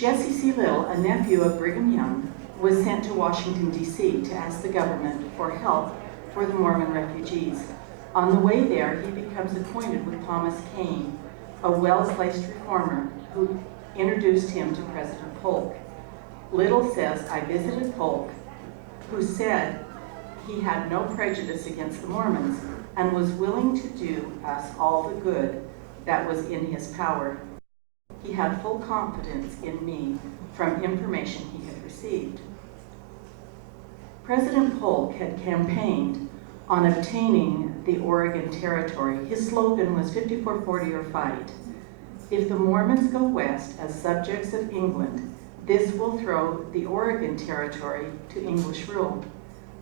Jesse C. Little, a nephew of Brigham Young, was sent to Washington, D.C. to ask the government for help for the Mormon refugees. On the way there, he becomes acquainted with Thomas Paine, a well-placed reformer who introduced him to President Polk. Little says, I visited Polk, who said he had no prejudice against the Mormons and was willing to do us all the good that was in his power. He had full confidence in me from information he had received. President Polk had campaigned on obtaining the Oregon Territory. His slogan was 54-40 or fight. If the Mormons go west as subjects of England, this will throw the Oregon Territory to English rule.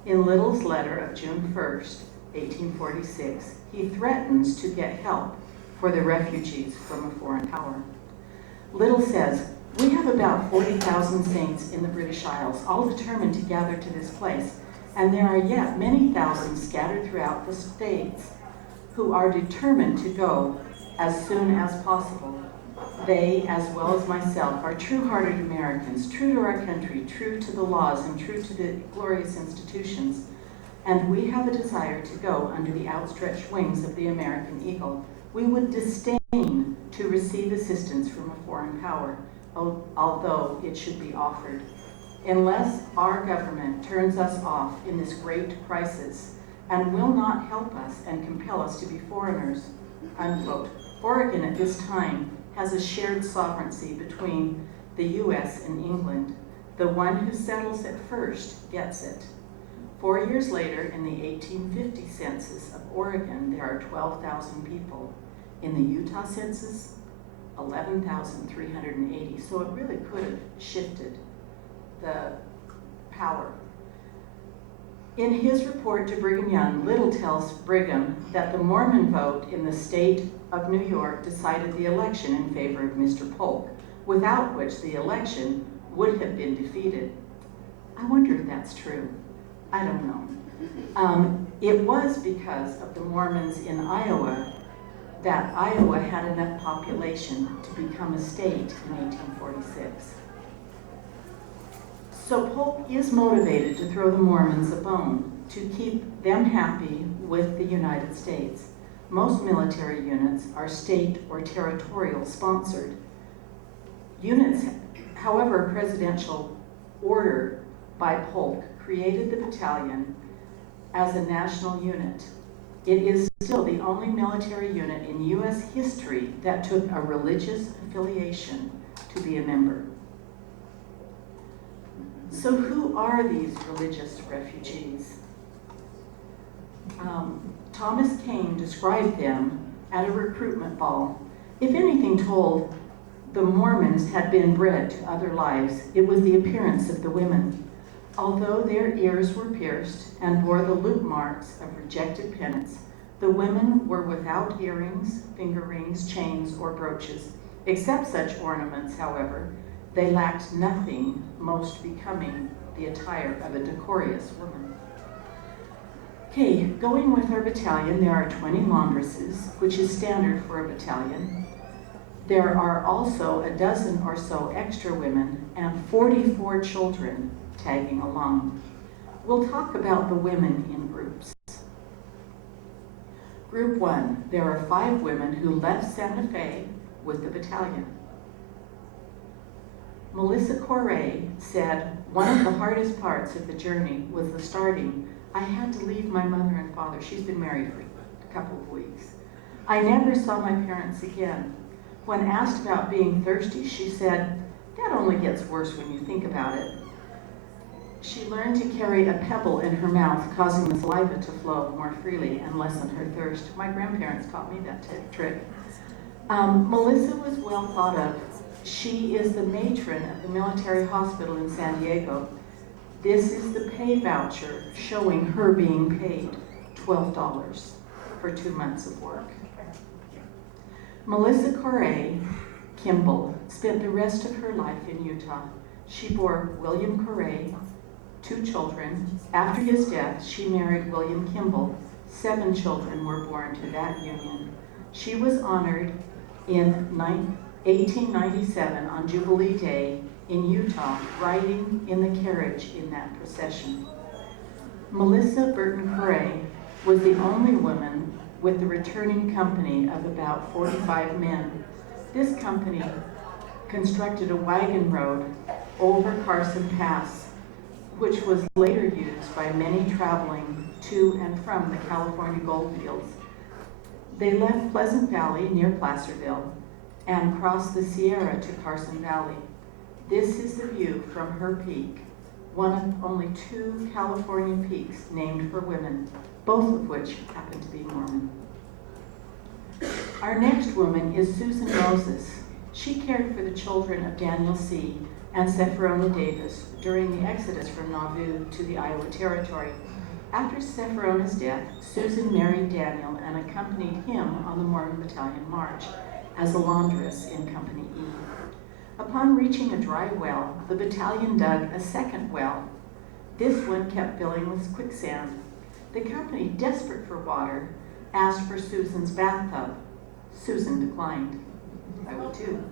In Little's letter of June 1st, 1846, he threatens to get help for the refugees from a foreign power. Little says, we have about 40,000 saints in the British Isles, all determined to gather to this place, and there are yet many thousands scattered throughout the states who are determined to go as soon as possible. They, as well as myself, are true-hearted Americans, true to our country, true to the laws, and true to the glorious institutions, and we have a desire to go under the outstretched wings of the American eagle. We would disdain to receive assistance from a foreign power, although it should be offered. Unless our government turns us off in this great crisis and will not help us and compel us to be foreigners, unquote. Oregon at this time has a shared sovereignty between the U.S. and England. The one who settles it first gets it. 4 years later, in the 1850 census of Oregon, there are 12,000 people. In the Utah census, 11,380. So it really could have shifted the power. In his report to Brigham Young, Little tells Brigham that the Mormon vote in the state of New York decided the election in favor of Mr. Polk, without which the election would have been defeated. I wonder if that's true. I don't know. It was because of the Mormons in Iowa that Iowa had enough population to become a state in 1846. So Polk is motivated to throw the Mormons a bone, to keep them happy with the United States. Most military units are state or territorial sponsored. Units, however, a presidential order by Polk created the battalion as a national unit. It is still the only military unit in U.S. history that took a religious affiliation to be a member. So who are these religious refugees? Thomas Paine described them at a recruitment ball. If anything told the Mormons had been bred to other lives, it was the appearance of the women. Although their ears were pierced and bore the loop marks of rejected penance, the women were without earrings, finger rings, chains, or brooches. Except such ornaments, however, they lacked nothing most becoming the attire of a decorous woman. Okay, going with our battalion, there are 20 laundresses, which is standard for a battalion. There are also a dozen or so extra women and 44 children tagging along. We'll talk about the women in groups. Group 1, there are 5 women who left Santa Fe with the battalion. Melissa Correa said, one of the hardest parts of the journey was the starting. I had to leave my mother and father. She's been married for a couple of weeks. I never saw my parents again. When asked about being thirsty, she said, that only gets worse when you think about it. She learned to carry a pebble in her mouth, causing the saliva to flow more freely and lessen her thirst. My grandparents taught me that trick. Melissa was well thought of. She is the matron of the military hospital in San Diego. This is the pay voucher showing her being paid $12 for 2 months of work. Melissa Correa Kimball spent the rest of her life in Utah. She bore William Correa 2 children. After his death, she married William Kimball. 7 children were born to that union. She was honored in 1897, on Jubilee Day in Utah, riding in the carriage in that procession. Melissa Burton Correa was the only woman with the returning company of about 45 men. This company constructed a wagon road over Carson Pass, which was later used by many traveling to and from the California goldfields. They left Pleasant Valley near Placerville and crossed the Sierra to Carson Valley. This is the view from her peak, one of only 2 California peaks named for women, both of which happen to be Mormon. Our next woman is Susan Moses. She cared for the children of Daniel C. and Sepharona Davis during the exodus from Nauvoo to the Iowa Territory. After Sepharona's death, Susan married Daniel and accompanied him on the Mormon Battalion march as a laundress in Company E. Upon reaching a dry well, the battalion dug a second well. This one kept filling with quicksand. The company, desperate for water, asked for Susan's bathtub. Susan declined. I would too.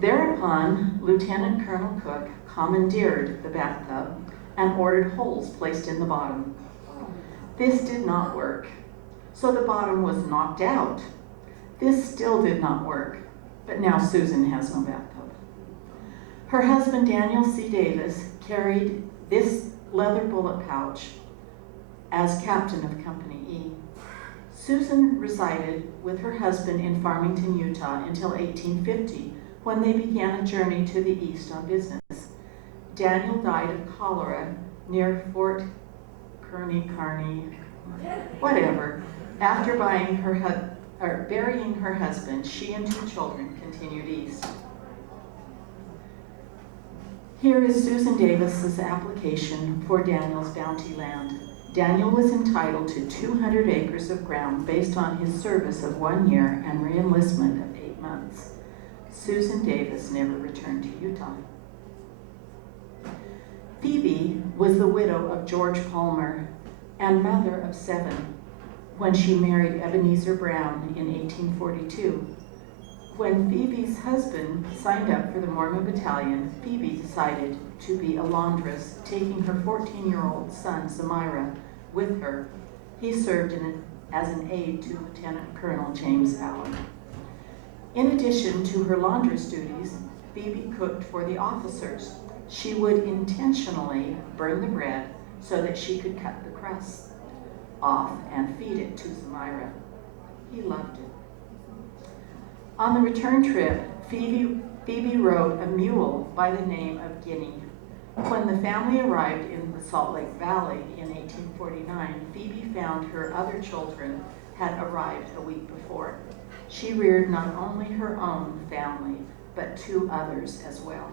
Thereupon, Lieutenant Colonel Cook commandeered the bathtub and ordered holes placed in the bottom. This did not work, so the bottom was knocked out. This still did not work, but now Susan has no bathtub. Her husband, Daniel C. Davis, carried this leather bullet pouch as captain of Company E. Susan resided with her husband in Farmington, Utah until 1850, when they began a journey to the east on business. Daniel died of cholera near Fort Kearney, whatever. After burying her husband, she and 2 children continued east. Here is Susan Davis's application for Daniel's bounty land. Daniel was entitled to 200 acres of ground based on his service of 1 year and re-enlistment of 8 months. Susan Davis never returned to Utah. Phoebe was the widow of George Palmer and mother of 7 when she married Ebenezer Brown in 1842. When Phoebe's husband signed up for the Mormon Battalion, Phoebe decided to be a laundress, taking her 14-year-old son, Samira, with her. He served as an aide to Lieutenant Colonel James Allen. In addition to her laundress duties, Phoebe cooked for the officers. She would intentionally burn the bread so that she could cut the crust off and feed it to Samira. He loved it. On the return trip, Phoebe rode a mule by the name of Guinea. When the family arrived in the Salt Lake Valley in 1849, Phoebe found her other children had arrived a week before. She reared not only her own family, but 2 others as well.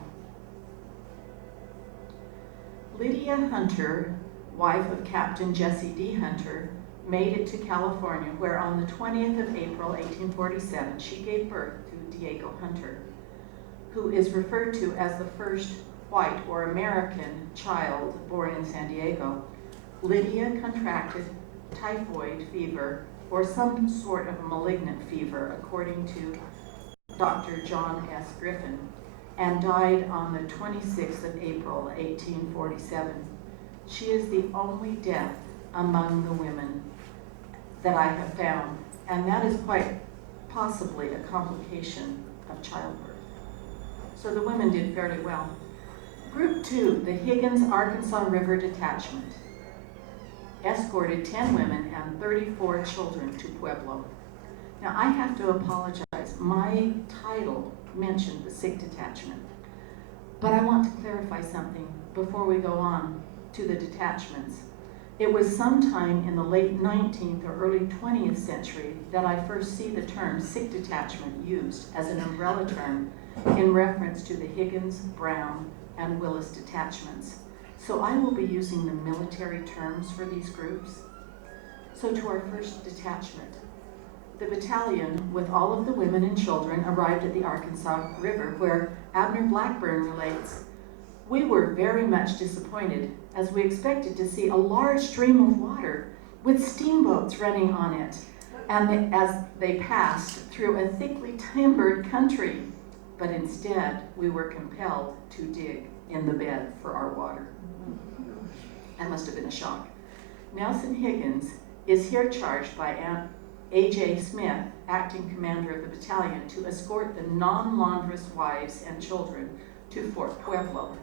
Lydia Hunter, wife of Captain Jesse D. Hunter, made it to California, where on the 20th of April, 1847, she gave birth to Diego Hunter, who is referred to as the first white or American child born in San Diego. Lydia contracted typhoid fever or some sort of malignant fever, according to Dr. John S. Griffin, and died on the 26th of April, 1847. She is the only death among the women that I have found, and that is quite possibly a complication of childbirth. So the women did fairly well. Group 2, the Higgins Arkansas River Detachment, escorted 10 women and 34 children to Pueblo. Now I have to apologize. My title mentioned the Sikh detachment, but I want to clarify something before we go on to the detachments. It was sometime in the late 19th or early 20th century that I first see the term Sikh detachment used as an umbrella term in reference to the Higgins, Brown, and Willis detachments. So I will be using the military terms for these groups. So to our first detachment. The battalion, with all of the women and children, arrived at the Arkansas River, where Abner Blackburn relates, "We were very much disappointed, as we expected to see a large stream of water with steamboats running on it, and as they passed through a thickly timbered country. but instead we were compelled to dig in the bed for our water. That must have been a shock. Nelson Higgins is here charged by A.J. Smith, acting commander of the battalion, to escort the non-laundress wives and children to Fort Pueblo.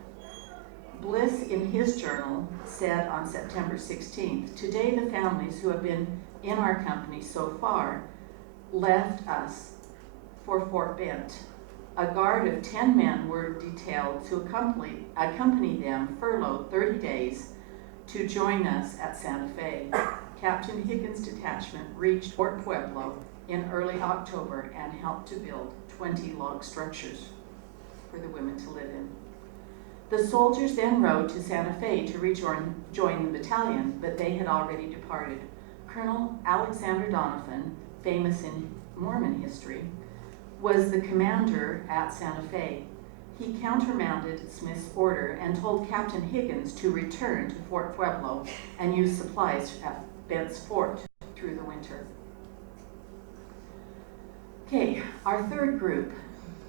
Bliss, in his journal, said on September 16th, "Today the families who have been in our company so far left us for Fort Bent. A guard of 10 men were detailed to accompany them furloughed 30 days to join us at Santa Fe. Captain Higgins' detachment reached Fort Pueblo in early October and helped to build 20 log structures for the women to live in. The soldiers then rode to Santa Fe to join the battalion, but they had already departed. Colonel Alexander Donovan, famous in Mormon history, was the commander at Santa Fe. He countermanded Smith's order and told Captain Higgins to return to Fort Pueblo and use supplies at Bent's Fort through the winter. Okay, our third group,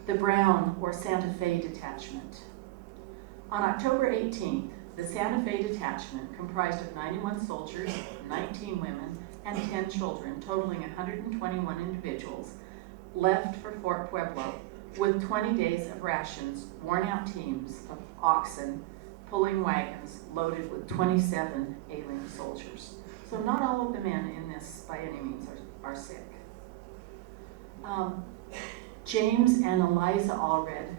the Brown or Santa Fe Detachment. On October 18th, the Santa Fe Detachment, comprised of 91 soldiers, 19 women, and 10 children, totaling 121 individuals, left for Fort Pueblo with 20 days of rations, worn-out teams of oxen, pulling wagons loaded with 27 ailing soldiers. So not all of the men in this, by any means, are sick. James and Eliza Allred,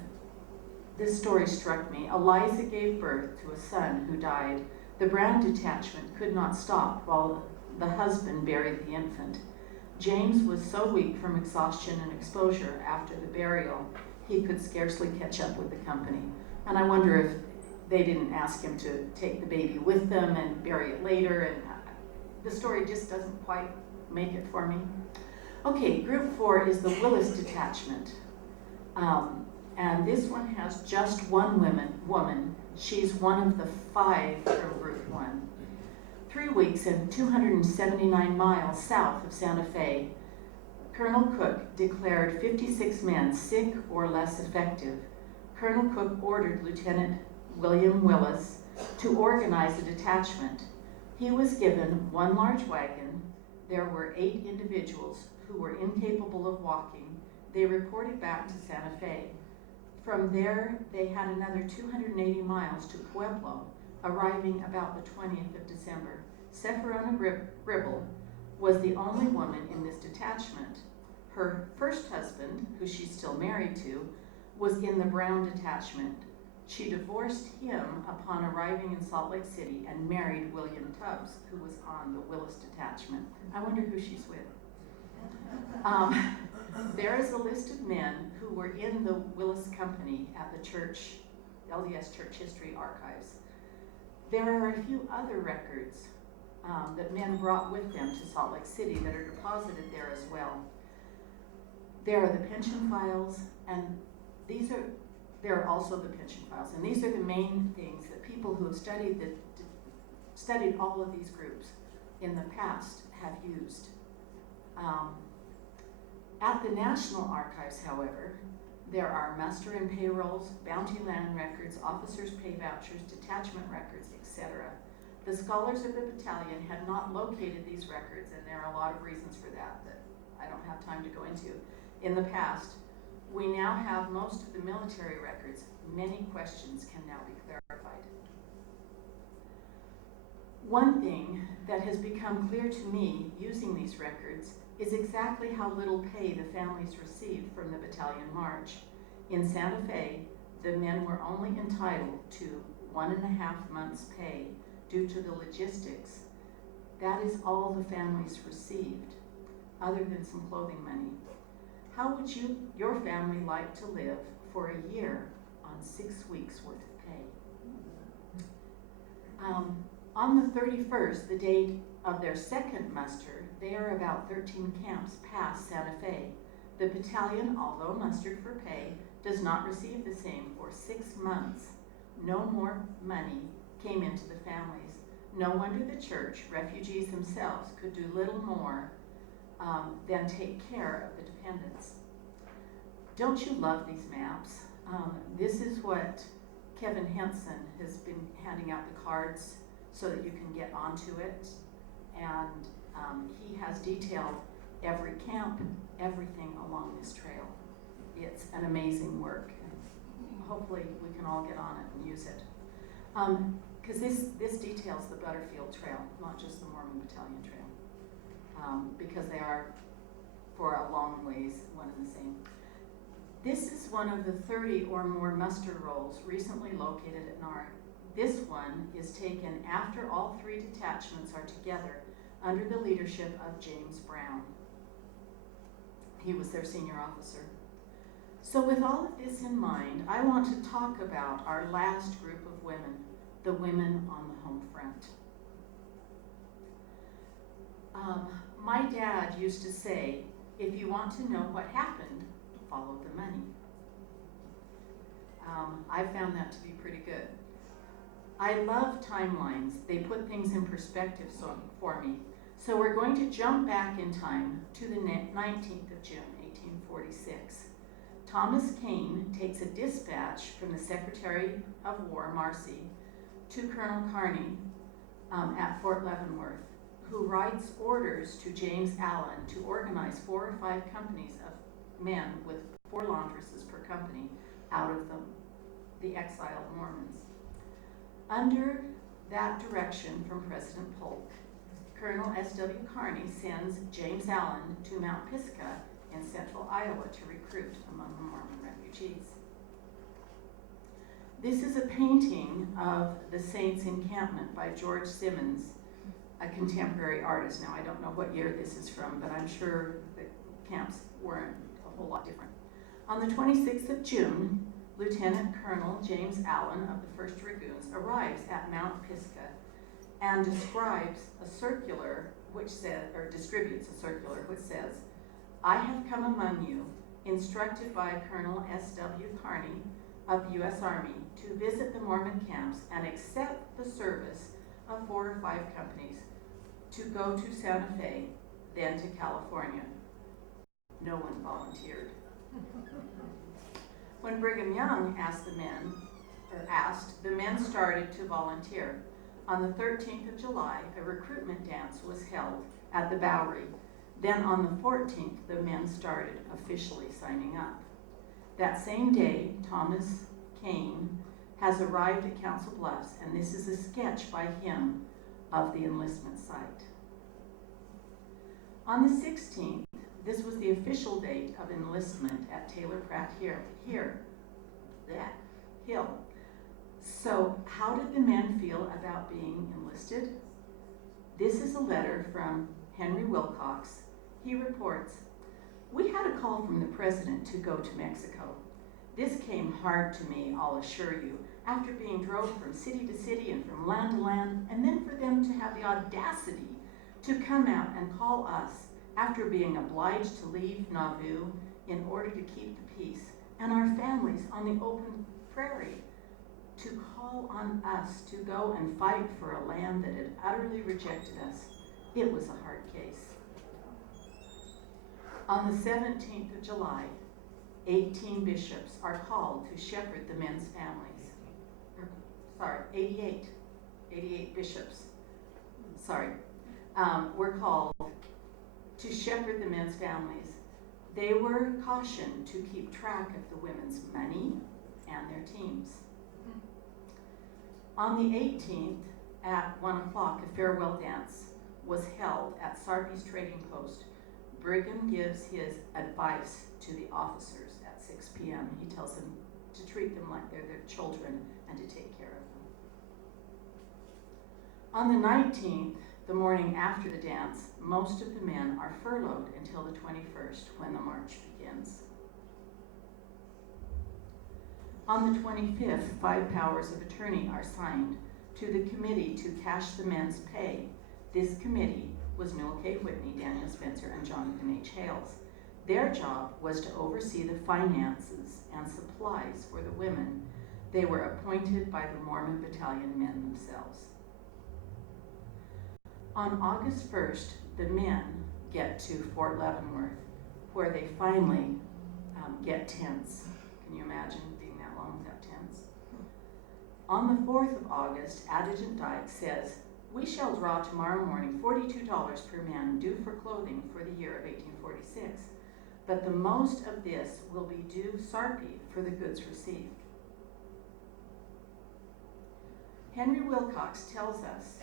this story struck me. Eliza gave birth to a son who died. The Brown detachment could not stop while the husband buried the infant. James was so weak from exhaustion and exposure after the burial, he could scarcely catch up with the company. And I wonder if they didn't ask him to take the baby with them and bury it later, and the story just doesn't quite make it for me. Okay, group 4 is the Willis Detachment. And this one has just one woman. She's one of the 5 from group 1. 3 weeks and 279 miles south of Santa Fe, Colonel Cook declared 56 men sick or less effective. Colonel Cook ordered Lieutenant William Willis to organize a detachment. He was given 1 large wagon. There were 8 individuals who were incapable of walking. They reported back to Santa Fe. From there, they had another 280 miles to Pueblo, arriving about the 20th of December. Sepharona Gribble was the only woman in this detachment. Her first husband, who she's still married to, was in the Brown detachment. She divorced him upon arriving in Salt Lake City and married William Tubbs, who was on the Willis detachment. I wonder who she's with. There is a list of men who were in the Willis Company at the LDS Church History Archives. There are a few other records that men brought with them to Salt Lake City that are deposited there as well. There are the pension files, and there are also the pension files, and these are the main things that people who have studied all of these groups in the past have used. At the National Archives, however, there are muster and payrolls, bounty land records, officers' pay vouchers, detachment records, etc. The scholars of the battalion had not located these records, and there are a lot of reasons for that I don't have time to go into. In the past, we now have most of the military records. Many questions can now be clarified. One thing that has become clear to me using these records is exactly how little pay the families received from the battalion march. In Santa Fe, the men were only entitled to 1.5 months' pay due to the logistics. That is all the families received, other than some clothing money. How would your family like to live for a year on 6 weeks' worth of pay? On the 31st, the date of their second muster, they are about 13 camps past Santa Fe. The battalion, although mustered for pay, does not receive the same for 6 months. No more money came into the families. No wonder the church, refugees themselves, could do little more than take care of the dependents. Don't you love these maps? This is what Kevin Henson has been handing out the cards so that you can get onto it. And he has detailed every camp, everything along this trail. It's an amazing work. Hopefully we can all get on it and use it. Because this details the Butterfield Trail, not just the Mormon Battalion Trail, because they are, for a long ways, one and the same. This is one of the 30 or more muster rolls recently located at NAR. This one is taken after all 3 detachments are together under the leadership of James Brown. He was their senior officer. So with all of this in mind, I want to talk about our last group of women, the women on the home front. My dad used to say, if you want to know what happened, follow the money. I found that to be pretty good. I love timelines. They put things in perspective for me. So we're going to jump back in time to the 19th of June, 1846. Thomas Kane takes a dispatch from the Secretary of War, Marcy, to Colonel Kearney at Fort Leavenworth, who writes orders to James Allen to organize 4 or 5 companies of men with 4 laundresses per company out of the exiled Mormons. Under that direction from President Polk, Colonel S.W. Kearney sends James Allen to Mount Pisgah in central Iowa to recruit among the Mormon refugees. This is a painting of the Saints' Encampment by George Simmons, a contemporary artist. Now, I don't know what year this is from, but I'm sure the camps weren't a whole lot different. On the 26th of June, Lieutenant Colonel James Allen of the 1st Dragoons arrives at Mount Pisgah and describes a circular which says, or distributes a circular which says, I have come among you, instructed by Colonel S.W. Kearney of the U.S. Army to visit the Mormon camps and accept the service of 4 or 5 companies to go to Santa Fe, then to California. No one volunteered. When Brigham Young asked, the men started to volunteer. On the 13th of July, a recruitment dance was held at the Bowery. Then on the 14th, the men started officially signing up. That same day, Thomas Kane has arrived at Council Bluffs, and this is a sketch by him of the enlistment site. On the 16th, this was the official date of enlistment at Taylor Pratt Hill. So how did the men feel about being enlisted? This is a letter from Henry Wilcox. He reports, we had a call from the president to go to Mexico. This came hard to me, I'll assure you, after being drove from city to city and from land to land, and then for them to have the audacity to come out and call us after being obliged to leave Nauvoo in order to keep the peace, and our families on the open prairie, to call on us to go and fight for a land that had utterly rejected us. It was a hard case. On the 17th of July, 18 bishops are called to shepherd the men's families. 88 bishops, were called to shepherd the men's families. They were cautioned to keep track of the women's money and their teams. On the 18th, at 1 o'clock, a farewell dance was held at Sarpy's Trading Post. Brigham gives his advice to the officers at 6 p.m. He tells them to treat them like they're their children and to take care of them. On the 19th, the morning after the dance, most of the men are furloughed until the 21st, when the march begins. On the 25th, 5 powers of attorney are signed to the committee to cash the men's pay. This committee was Noel K. Whitney, Daniel Spencer, and Jonathan H. Hales. Their job was to oversee the finances and supplies for the women. They were appointed by the Mormon Battalion men themselves. On August 1st, the men get to Fort Leavenworth, where they finally get tents. Can you imagine being that long without tents? On the 4th of August, Adjutant Dyke says, "We shall draw tomorrow morning $42 per man due for clothing for the year of 1846, but the most of this will be due Sarpy for the goods received." Henry Wilcox tells us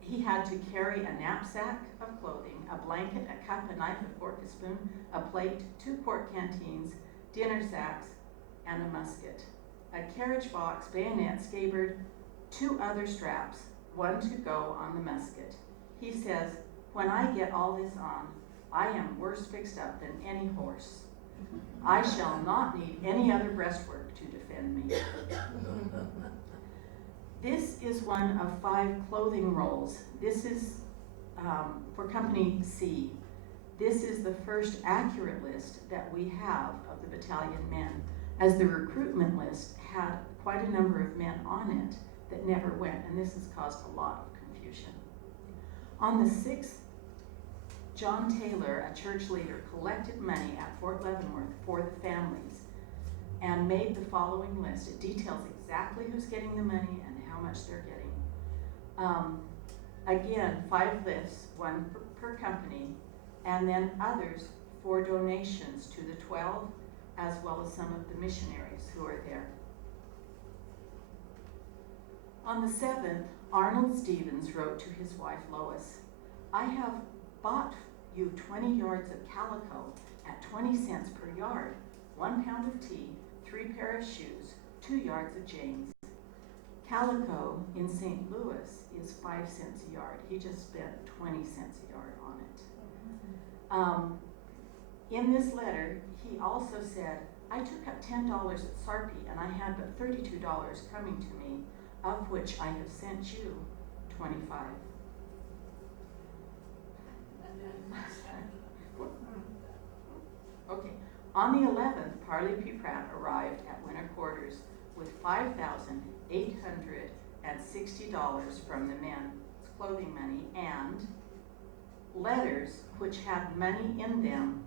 he had to carry a knapsack of clothing, a blanket, a cup, a knife, a fork, a spoon, a plate, 2 quart canteens, dinner sacks, and a musket, a carriage box, bayonet, scabbard, 2 other straps, 1 to go on the musket. He says, "When I get all this on, I am worse fixed up than any horse. I shall not need any other breastwork to defend me." This is one of 5 clothing rolls. This is for Company C. This is the first accurate list that we have of the battalion men, as the recruitment list had quite a number of men on it that never went, and this has caused a lot of confusion. On the 6th, John Taylor, a church leader, collected money at Fort Leavenworth for the families and made the following list. It details exactly who's getting the money and how much they're getting. Again, 5 lists, 1 per company, and then others for donations to the 12, as well as some of the missionaries who are there. On the 7th, Arnold Stevens wrote to his wife Lois, "I have bought you 20 yards of calico at 20 cents per yard, 1 pound of tea, 3 pair of shoes, 2 yards of James." Calico in St. Louis is 5 cents a yard. He just spent 20 cents a yard on it. In this letter, he also said, "I took up $10 at Sarpy and I had but $32 coming to me, of which I have sent you 25. Okay. On the 11th, Parley P. Pratt arrived at winter quarters with $5,860 from the men's clothing money and letters which had money in them.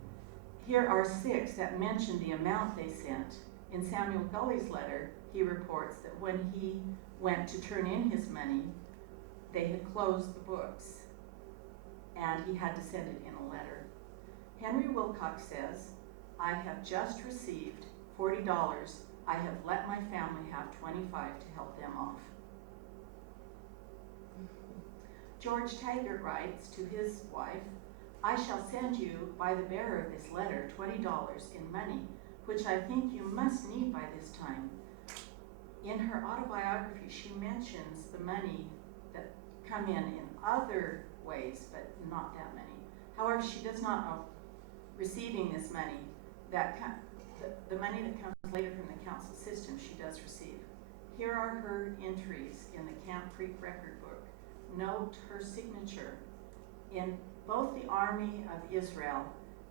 Here are 6 that mention the amount they sent. In Samuel Gully's letter, he reports that when he went to turn in his money, they had closed the books and he had to send it in a letter. Henry Wilcox says, "I have just received $40. I have let my family have 25 to help them off." George Taggart writes to his wife, "I shall send you by the bearer of this letter $20 in money, which I think you must need by this time." In her autobiography, she mentions the money that come in other ways, but not that many. However, she does not know receiving this money, the money that comes later from the council system, she does receive. Here are her entries in the Camp Creek record book. Note her signature. In both the Army of Israel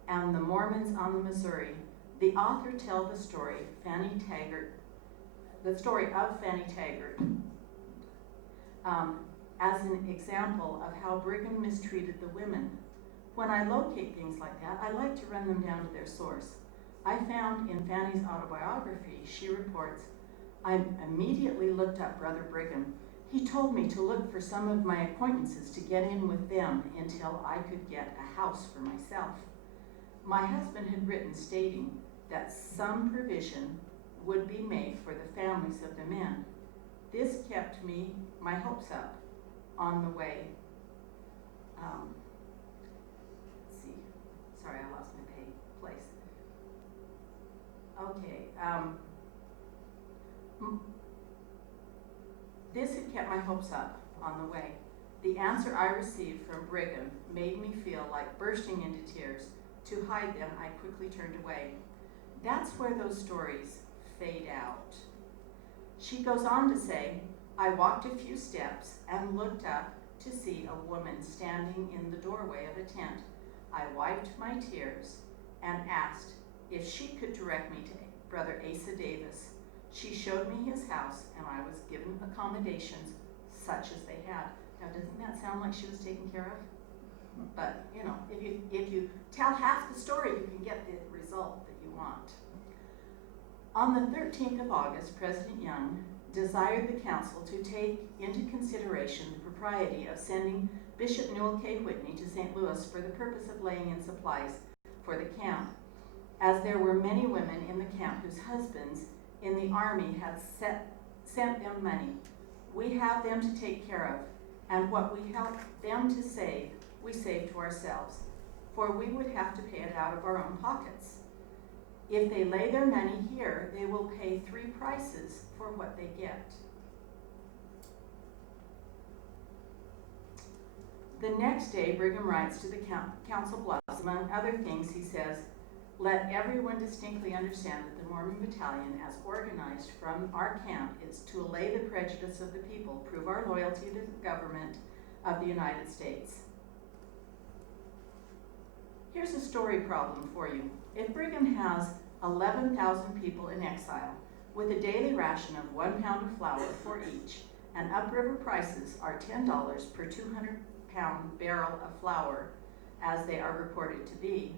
and the Mormons on the Missouri, the author tells the story of Fanny Taggart, as an example of how Brigham mistreated the women. When I locate things like that, I like to run them down to their source. I found in Fanny's autobiography, she reports, "I immediately looked up Brother Brigham. He told me to look for some of my acquaintances to get in with them until I could get a house for myself. My husband had written stating that some provision would be made for the families of the men. This kept my hopes up on the way." Let's see. Sorry, I lost my place. Okay. This had kept my hopes up on the way. The answer I received from Brigham made me feel like bursting into tears. To hide them, I quickly turned away. That's where those stories fade out. She goes on to say, "I walked a few steps and looked up to see a woman standing in the doorway of a tent. I wiped my tears and asked if she could direct me to Brother Asa Davis. She showed me his house and I was given accommodations such as they had." Now, doesn't that sound like she was taken care of? But, if you tell half the story, you can get the result that you want. On the 13th of August, President Young desired the council to take into consideration the propriety of sending Bishop Newell K. Whitney to St. Louis for the purpose of laying in supplies for the camp, as there were many women in the camp whose husbands in the army had sent them money. We have them to take care of, and what we help them to save, we save to ourselves, for we would have to pay it out of our own pockets. If they lay their money here, they will pay 3 prices for what they get. The next day, Brigham writes to the council bluffs. Among other things, he says, "Let everyone distinctly understand that the Mormon Battalion, as organized from our camp, is to allay the prejudice of the people, prove our loyalty to the government of the United States." Here's a story problem for you. If Brigham has 11,000 people in exile, with a daily ration of 1 pound of flour for each, and upriver prices are $10 per 200-pound barrel of flour, as they are reported to be,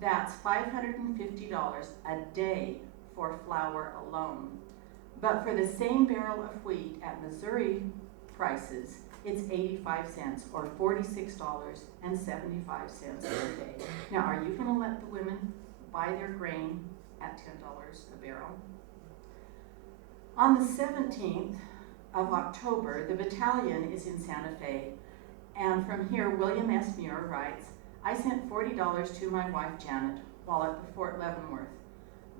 that's $550 a day for flour alone. But for the same barrel of wheat at Missouri prices, it's 85 cents or $46.75 per day. Now, are you going to let the women buy their grain at $10 a barrel? On the 17th of October, the battalion is in Santa Fe, and from here, William S. Muir writes, "I sent $40 to my wife Janet while at the Fort Leavenworth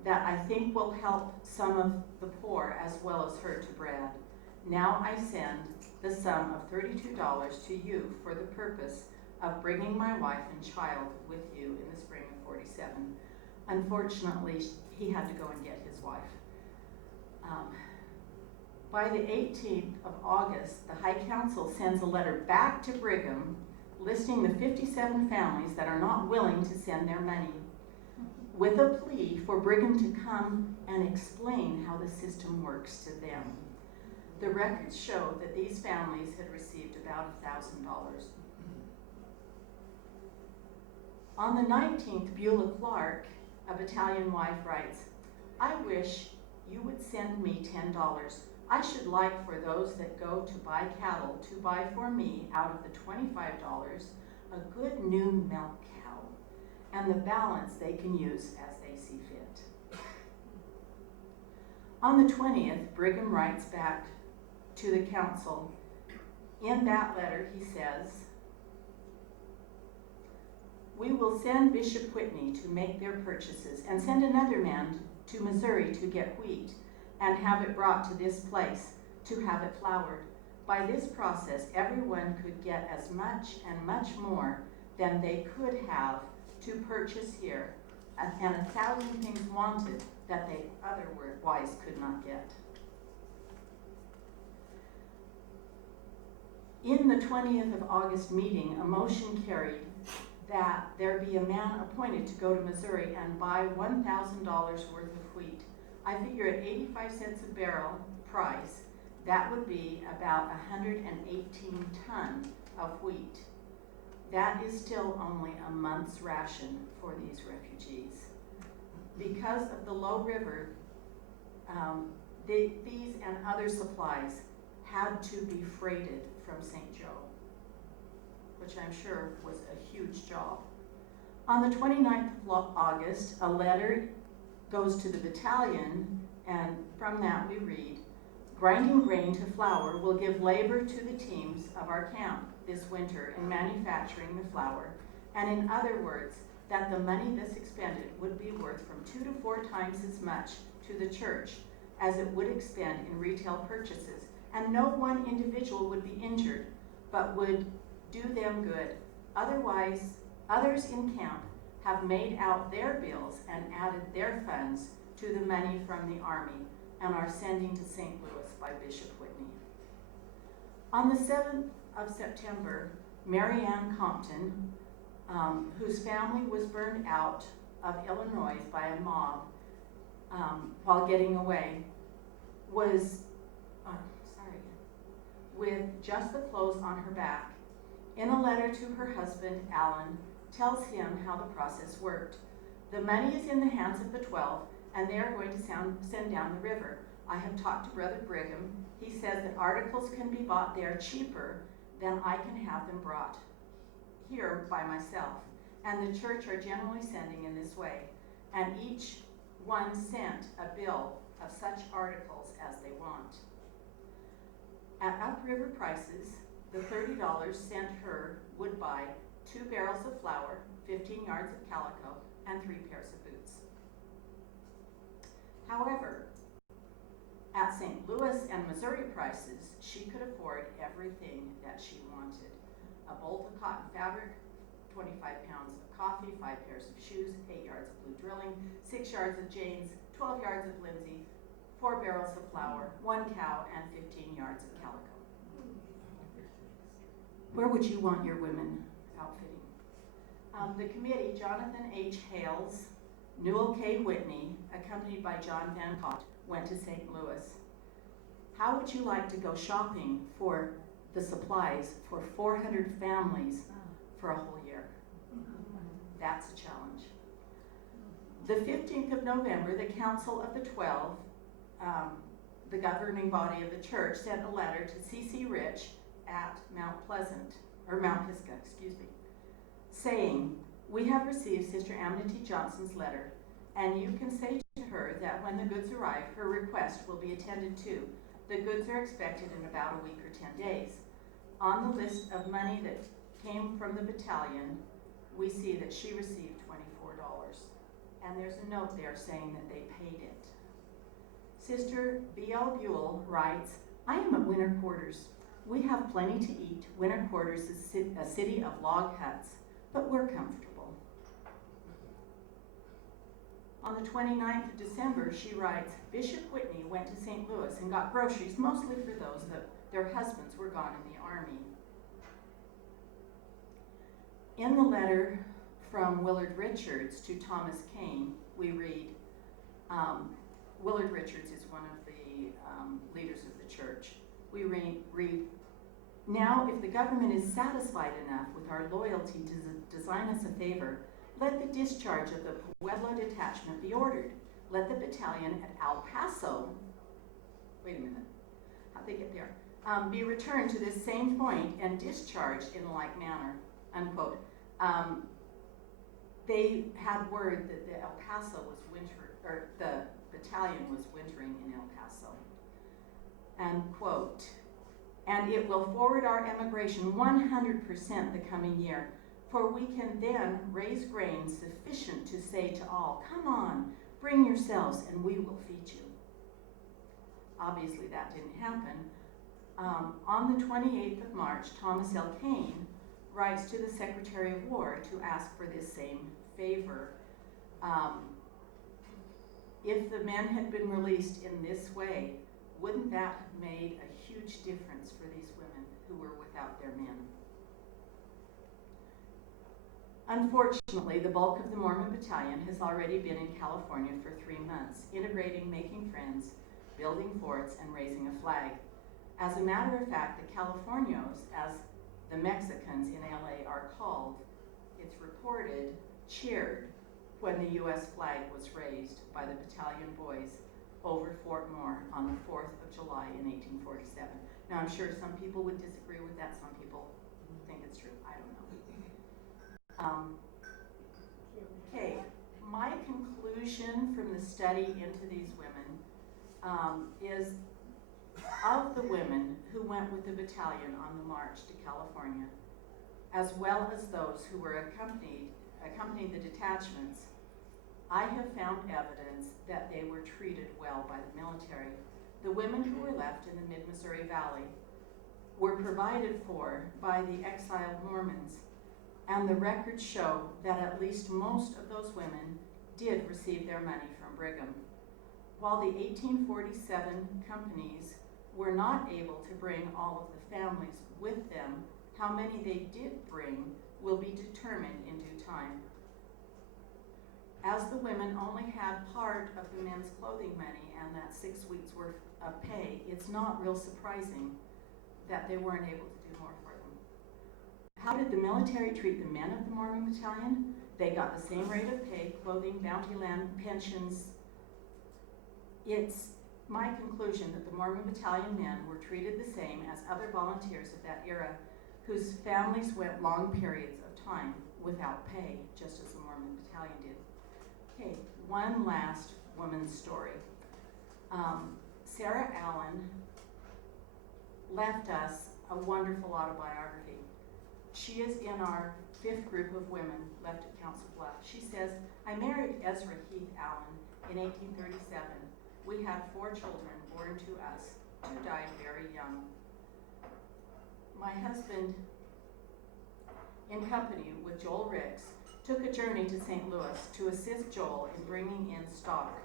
that I think will help some of the poor as well as her to Brad. Now I send the sum of $32 to you for the purpose of bringing my wife and child with you in the spring of '47. Unfortunately, he had to go and get his wife. By the 18th of August, the High Council sends a letter back to Brigham listing the 57 families that are not willing to send their money, with a plea for Brigham to come and explain how the system works to them. The records show that these families had received about $1,000. On the 19th, Beulah Clark, a battalion wife, writes, "I wish you would send me $10. I should like for those that go to buy cattle to buy for me out of the $25 a good new milk cow, and the balance they can use as they see fit." On the 20th, Brigham writes back to the council. In that letter, he says, "We will send Bishop Whitney to make their purchases and send another man to Missouri to get wheat and have it brought to this place to have it floured. By this process, everyone could get as much and much more than they could have to purchase here, and 1,000 things wanted that they otherwise could not get." In the 20th of August meeting, a motion carried that there be a man appointed to go to Missouri and buy $1,000 worth of wheat. I figure at 85 cents a barrel price, that would be about 118 tons of wheat. That is still only a month's ration for these refugees. Because of the low river, these and other supplies had to be freighted from St. Joe, which I'm sure was a huge job. On the 29th of August, a letter goes to the battalion, and from that we read, "Grinding grain to flour will give labor to the teams of our camp this winter in manufacturing the flour, and in other words, that the money thus expended would be worth from 2 to 4 times as much to the church as it would expend in retail purchases, and no one individual would be injured, but would do them good. Otherwise, others in camp have made out their bills and added their funds to the money from the Army and are sending to St. Louis by Bishop Whitney." On the 7th of September, Mary Ann Compton, whose family was burned out of Illinois by a mob while getting away, was with just the clothes on her back, in a letter to her husband, Alan, tells him how the process worked. The money is in the hands of the 12, and they are going to send down the river. I have talked to Brother Brigham. He says that articles can be bought there cheaper than I can have them brought here by myself. And the church are generally sending in this way. And each one sent a bill of such articles as they want. At upriver prices, the $30 sent her would buy 2 barrels of flour, 15 yards of calico, and 3 pairs of boots. However, at St. Louis and Missouri prices, she could afford everything that she wanted. A bolt of cotton fabric, 25 pounds of coffee, 5 pairs of shoes, 8 yards of blue drilling, 6 yards of Jane's, 12 yards of Lindsay, 4 barrels of flour, 1 cow, and 15 yards of calico. Where would you want your women outfitting? The committee, Jonathan H. Hales, Newell K. Whitney, accompanied by John Van Cott, went to St. Louis. How would you like to go shopping for the supplies for 400 families for a whole year? That's a challenge. The 15th of November, the Council of the 12, the governing body of the church, sent a letter to C.C. Rich at Mount Pisgah, saying, "We have received Sister Amity Johnson's letter, and you can say to her that when the goods arrive, her request will be attended to. The goods are expected in about a week or 10 days. On the list of money that came from the battalion, we see that she received $24. And there's a note there saying that they paid it." Sister B.L. Buell writes, "I am at winter quarters. We have plenty to eat. Winter quarters is a city of log huts, but we're comfortable." On the 29th of December, she writes, "Bishop Whitney went to St. Louis and got groceries mostly for those that their husbands were gone in the army." In the letter from Willard Richards to Thomas Kane, we read, Willard Richards is one of the leaders of the church. We read, "Now, if the government is satisfied enough with our loyalty to design us a favor, let the discharge of the Pueblo detachment be ordered. Let the battalion at El Paso," wait a minute, how'd they get there? "Be returned to this same point and discharged in like manner," unquote. They had word that the El Paso was the battalion was wintering in El Paso. And quote, "And it will forward our emigration 100% the coming year, for we can then raise grain sufficient to say to all, 'Come on, bring yourselves and we will feed you.'" Obviously that didn't happen. On the 28th of March, Thomas L. Kane writes to the Secretary of War to ask for this same favor. If the men had been released in this way, wouldn't that have made a huge difference for these women who were without their men? Unfortunately, the bulk of the Mormon Battalion has already been in California for 3 months, integrating, making friends, building forts, and raising a flag. As a matter of fact, the Californios, as the Mexicans in LA are called, it's reported, cheered when the U.S. flag was raised by the battalion boys over Fort Moore on the 4th of July in 1847. Now, I'm sure some people would disagree with that. Some people think it's true. I don't know. Okay, my conclusion from the study into these women is of the women who went with the battalion on the march to California, as well as those who were accompanied the detachments, I have found evidence that they were treated well by the military. The women who were left in the mid-Missouri Valley were provided for by the exiled Mormons, and the records show that at least most of those women did receive their money from Brigham. While the 1847 companies were not able to bring all of the families with them, how many they did bring will be determined in due time. As the women only had part of the men's clothing money and that 6 weeks worth of pay, it's not real surprising that they weren't able to do more for them. How did the military treat the men of the Mormon Battalion? They got the same rate of pay, clothing, bounty land, pensions. It's my conclusion that the Mormon Battalion men were treated the same as other volunteers of that era whose families went long periods of time without pay, just as the Mormon Battalion did. Okay, one last woman's story. Sarah Allen left us a wonderful autobiography. She is in our 5th group of women left at Council Bluff. She says, I married Ezra Heath Allen in 1837. We had 4 children born to us. 2 died very young. My husband, in company with Joel Ricks, took a journey to St. Louis to assist Joel in bringing in stock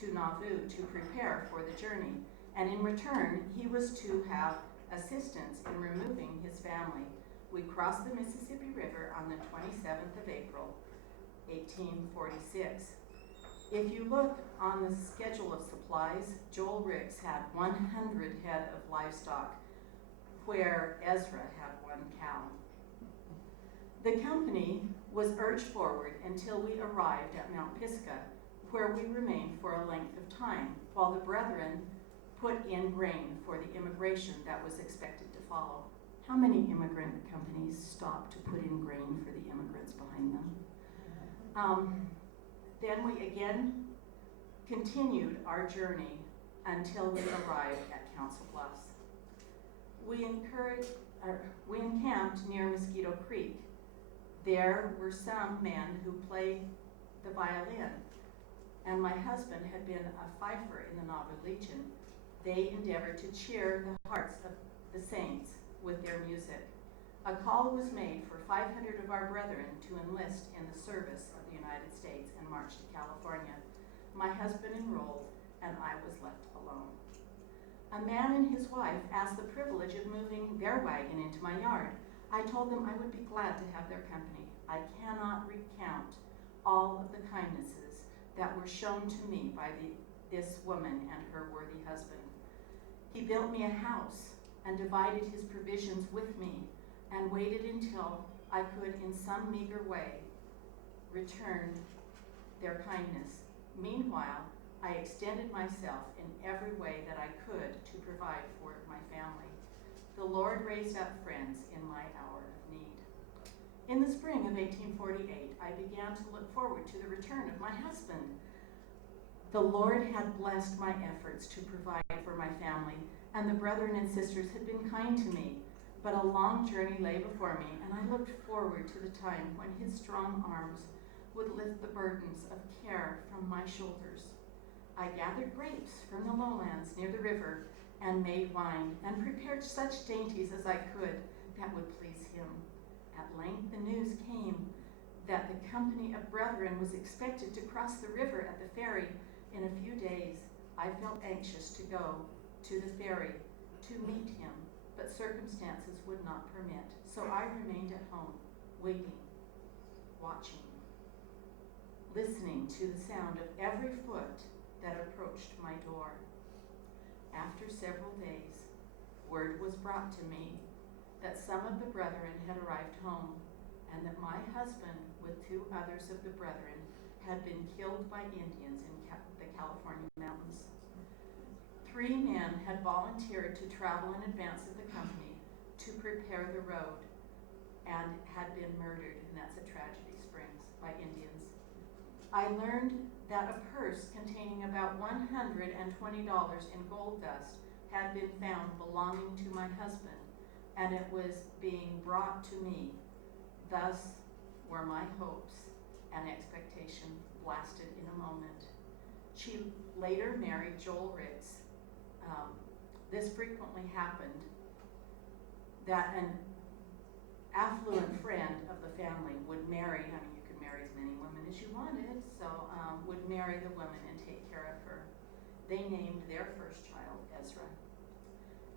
to Nauvoo to prepare for the journey. And in return, he was to have assistance in removing his family. We crossed the Mississippi River on the 27th of April, 1846. If you look on the schedule of supplies, Joel Ricks had 100 head of livestock, where Ezra had 1 cow. The company was urged forward until we arrived at Mount Pisgah, where we remained for a length of time, while the brethren put in grain for the immigration that was expected to follow. How many immigrant companies stopped to put in grain for the immigrants behind them? Then we again continued our journey until we arrived at Council Bluffs. We encamped near Mosquito Creek. There were some men who played the violin, and my husband had been a fifer in the Nauvoo Legion. They endeavored to cheer the hearts of the saints with their music. A call was made for 500 of our brethren to enlist in the service of the United States and march to California. My husband enrolled, and I was left alone. A man and his wife asked the privilege of moving their wagon into my yard. I told them I would be glad to have their company. I cannot recount all of the kindnesses that were shown to me by this woman and her worthy husband. He built me a house and divided his provisions with me and waited until I could in some meager way return their kindness. Meanwhile, I extended myself in every way that I could to provide for my family. The Lord raised up friends in my hour of need. In the spring of 1848, I began to look forward to the return of my husband. The Lord had blessed my efforts to provide for my family, and the brethren and sisters had been kind to me, but a long journey lay before me, and I looked forward to the time when his strong arms would lift the burdens of care from my shoulders. I gathered grapes from the lowlands near the river and made wine and prepared such dainties as I could that would please him. At length the news came that the company of brethren was expected to cross the river at the ferry in a few days. I felt anxious to go to the ferry to meet him, but circumstances would not permit. So I remained at home, waiting, watching, listening to the sound of every foot that approached my door. After several days, word was brought to me that some of the brethren had arrived home, and that my husband, with 2 others of the brethren, had been killed by Indians in the California mountains. 3 men had volunteered to travel in advance of the company to prepare the road and had been murdered, and that's at Tragedy Springs, by Indians. I learned that a purse containing about $120 in gold dust had been found belonging to my husband, and it was being brought to me. Thus were my hopes and expectation blasted in a moment. She later married Joel Ricks. This frequently happened, that an affluent friend of the family would marry, you could marry as many women as you wanted, so would marry the woman and take care of her. They named their first child Ezra.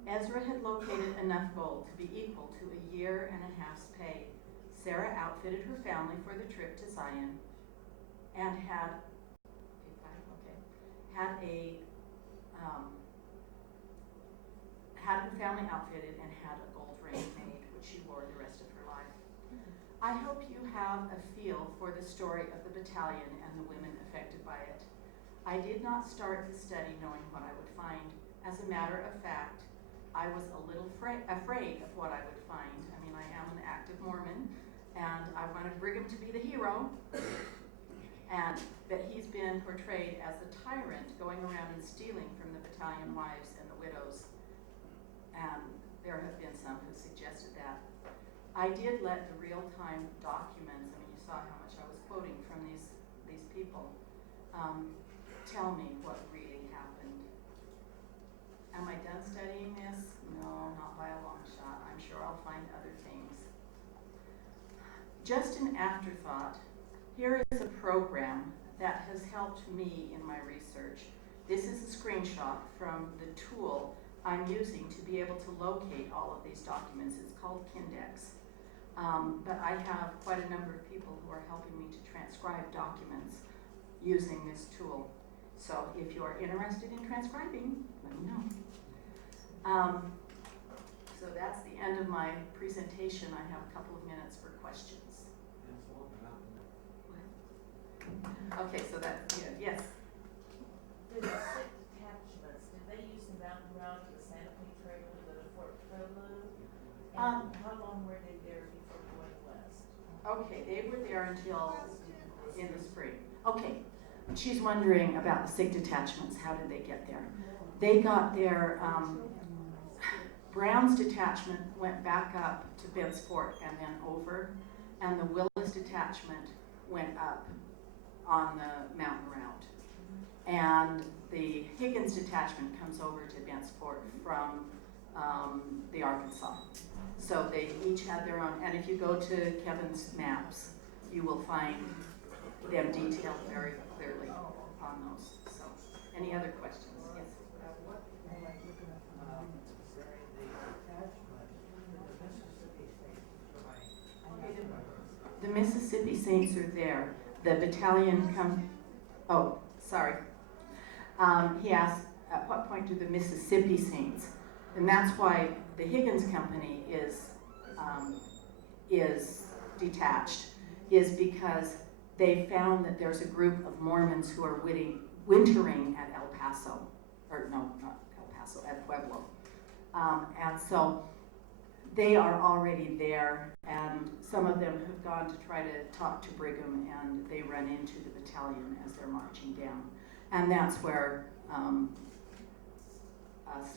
Ezra had located enough gold to be equal to a year and a half's pay. Sarah outfitted her family for the trip to Zion and had her family outfitted and had a gold ring made, which she wore the rest of her life. I hope you have a feel for the story of the battalion and the women affected by it. I did not start the study knowing what I would find. As a matter of fact, I was a little afraid of what I would find. I mean, I am an active Mormon, and I wanted Brigham to be the hero, but he's been portrayed as the tyrant going around and stealing from the battalion wives and the widows. And there have been some who suggested that. I did let the real-time documents, I mean, you saw how much I was quoting from these people, tell me what really happened. Am I done studying this? No, not by a long shot. I'm sure I'll find other things. Just an afterthought, here is a program that has helped me in my research. This is a screenshot from the tool I'm using to be able to locate all of these documents. It's called Kindex. But I have quite a number of people who are helping me to transcribe documents using this tool. So if you are interested in transcribing, let me know. So that's the end of my presentation. I have a couple of minutes for questions. Okay, so that's good. Yes? Did the 6 detachments, did they use the mountain route to the Santa Fe Trail to go to Fort Prelude? And how long were they there before going west? Okay, they were there until in the spring. Okay, she's wondering about the SIG detachments. How did they get there? They got there, Brown's detachment went back up to Bent's Fort and then over, and the Willis detachment went up on the mountain route. And the Higgins detachment comes over to Bent's Fort from the Arkansas. So they each had their own, and if you go to Kevin's maps, you will find them detailed very clearly on those. So, any other questions? Yes? The Mississippi Saints are there. The battalion he asked, at what point do the Mississippi Saints? And that's why the Higgins Company is detached, is because they found that there's a group of Mormons who are wintering at El Paso, or no, not El Paso, at Pueblo. And so they are already there, and some of them have gone to try to talk to Brigham, and they run into the battalion as they're marching down. And that's where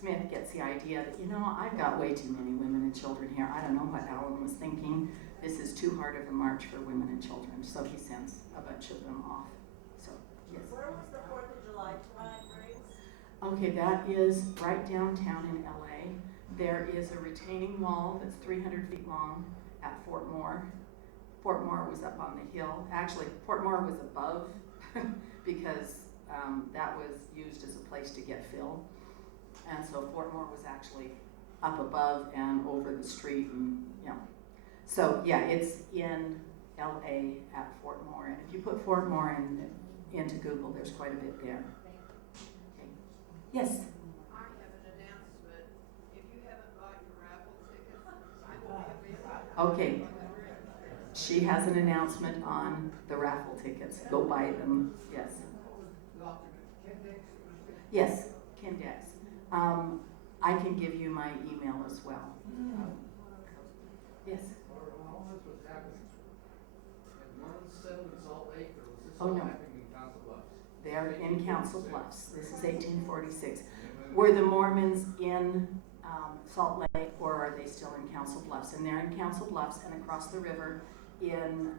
Smith gets the idea that, I've got way too many women and children here. I don't know what Allen was thinking. This is too hard of a march for women and children. So he sends a bunch of them off. So, yes. Where was the 4th of July flag raised? Okay, that is right downtown in LA. There is a retaining wall that's 300 feet long at Fort Moore. Fort Moore was up on the hill. Actually, Fort Moore was above because that was used as a place to get fill. And so Fort Moore was actually up above and over the street, and So yeah, it's in LA at Fort Moore. And if you put Fort Moore into Google, there's quite a bit there. Okay. Yes? I have an announcement. If you haven't bought your raffle tickets, I will be available. Okay. She has an announcement on the raffle tickets. Go buy them. Yes. Yes, Kindex. I can give you my email as well. Yes. All this was happening. Had Mormons settled in Salt Lake, or was this Oh, all no. happening in Council Bluffs? They're in Council Bluffs. This is 1846. Were the Mormons in Salt Lake, or are they still in Council Bluffs? And they're in Council Bluffs and across the river in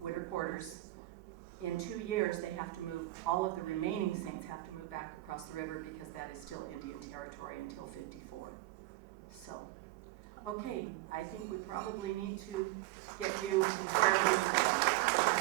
winter quarters. In 2 years, they have to move, all of the remaining saints have to move back across the river because that is still Indian territory until 54. So, okay, I think we probably need to get you in prayer.